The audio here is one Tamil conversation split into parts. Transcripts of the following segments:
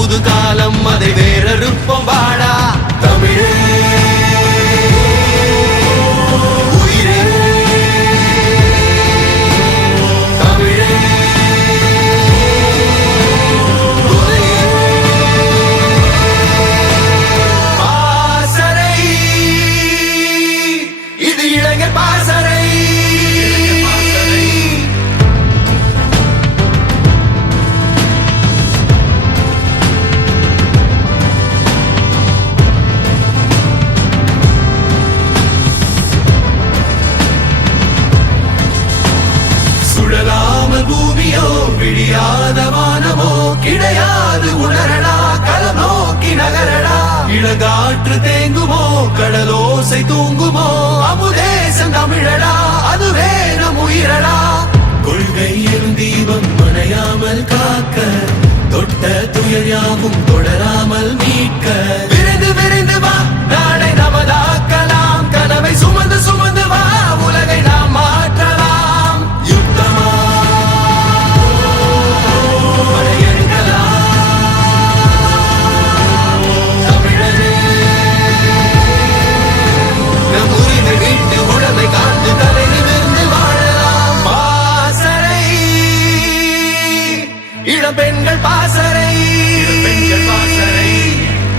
புது காலம் அதை வேறறுப்போம் வாடா தமிழே உயிரே தமிழே துணையே பாசறை இது இளைஞர் பாசறை சுழலாமல் பூமியோ விடியாத வானமோ கிடையாது உணரடா களம் நோக்கி நகரடா இளகாற்று தேங்குமோ கடலோசை தூங்குமோ அமுதேசம் தமிழடா அதுவே நம் உயிரடா கொள்கை எனும் தீபம் மணையாமல் காக்க தொட்ட துயர் யாவும் தொடராமல் மீட்க விரைந்து விரைந்து வா நாளை நமதாக்கலாம் கனவை சுமந்து சுமந்து வா உலகை நாம் மாற்றலாம் யுத்தமா படையெடுக்கலாம் தமிழரே நம் உரிமை மீட்டு உடமை காத்து தலை நிமிர்ந்து வாழலாம் பாசறை இளம் பெண்கள் பாசறை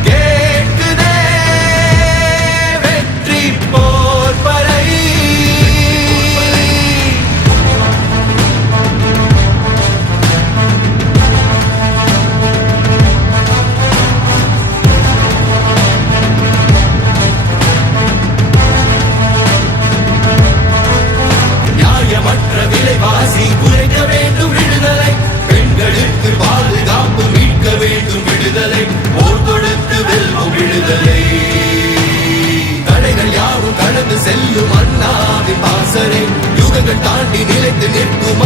கேட்குதே வெற்றி போர் பறை நியாயமற்ற விலைவாசி குறைக்க வேண்டும் விடுதலை பெண்களுக்கு பாதுகாப்பு மீட்க வேண்டும் விடுதலை போர் தொடுத்து வெல்வோம் விடுதலை தடைகள் யாவும் கடந்து செல்லும் அண்ணாவின் பாசறை யுகங்கள் தாண்டி நிலைத்து நிற்கும்